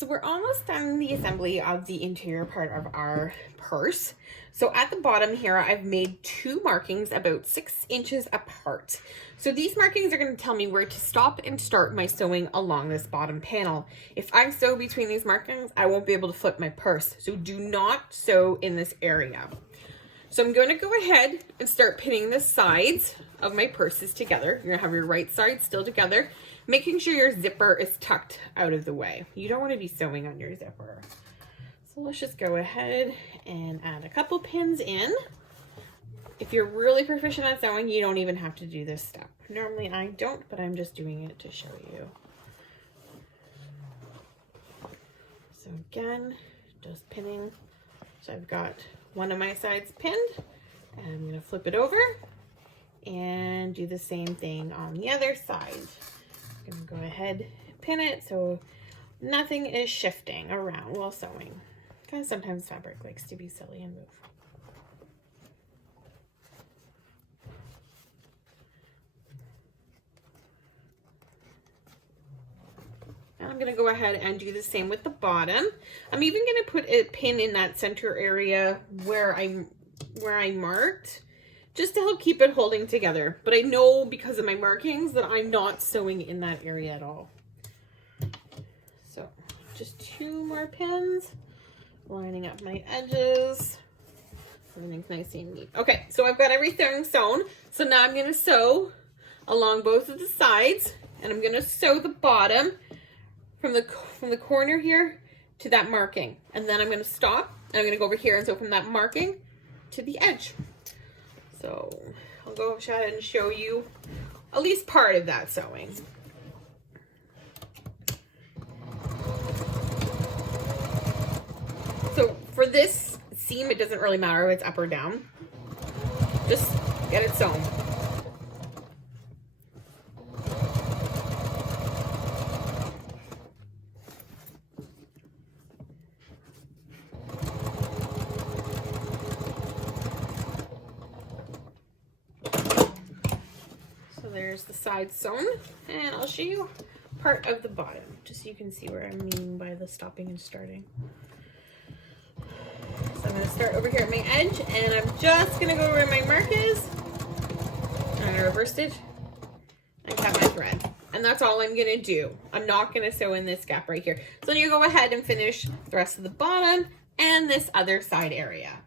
So we're almost done the assembly of the interior part of our purse. So at the bottom here, I've made 2 markings about 6 inches apart. So these markings are going to tell me where to stop and start my sewing along this bottom panel. If I sew between these markings, I won't be able to flip my purse. So do not sew in this area. So I'm going to go ahead and start pinning the sides of my purses together. You're gonna have your right side still together, making sure your zipper is tucked out of the way. You don't want to be sewing on your zipper. So let's just go ahead and add a couple pins in. If you're really proficient at sewing, you don't even have to do this step. Normally I don't, but I'm just doing it to show you. So again, just pinning. So I've got one of my sides pinned, and I'm going to flip it over and do the same thing on the other side. I'm going to go ahead and pin it so nothing is shifting around while sewing, because sometimes fabric likes to be silly and move. I'm going to go ahead and do the same with the bottom. I'm even going to put a pin in that center area where I marked, just to help keep it holding together. But I know because of my markings that I'm not sewing in that area at all. So just 2 more pins, lining up my edges. Everything's nice and neat. Okay, so I've got everything sewn. So now I'm going to sew along both of the sides, and I'm going to sew the bottom from the corner here to that marking. And then I'm going to stop, and I'm going to go over here and sew from that marking to the edge. So I'll go ahead and show you at least part of that sewing. So for this seam, it doesn't really matter if it's up or down. Just get it sewn. There's the side sewn, and I'll show you part of the bottom just so you can see where I'm meaning by the stopping and starting. So I'm going to start over here at my edge, and I'm just going to go where my mark is. I'm going to reverse stitch and cut my thread, and that's all I'm going to do. I'm not going to sew in this gap right here. So then you go ahead and finish the rest of the bottom and this other side area.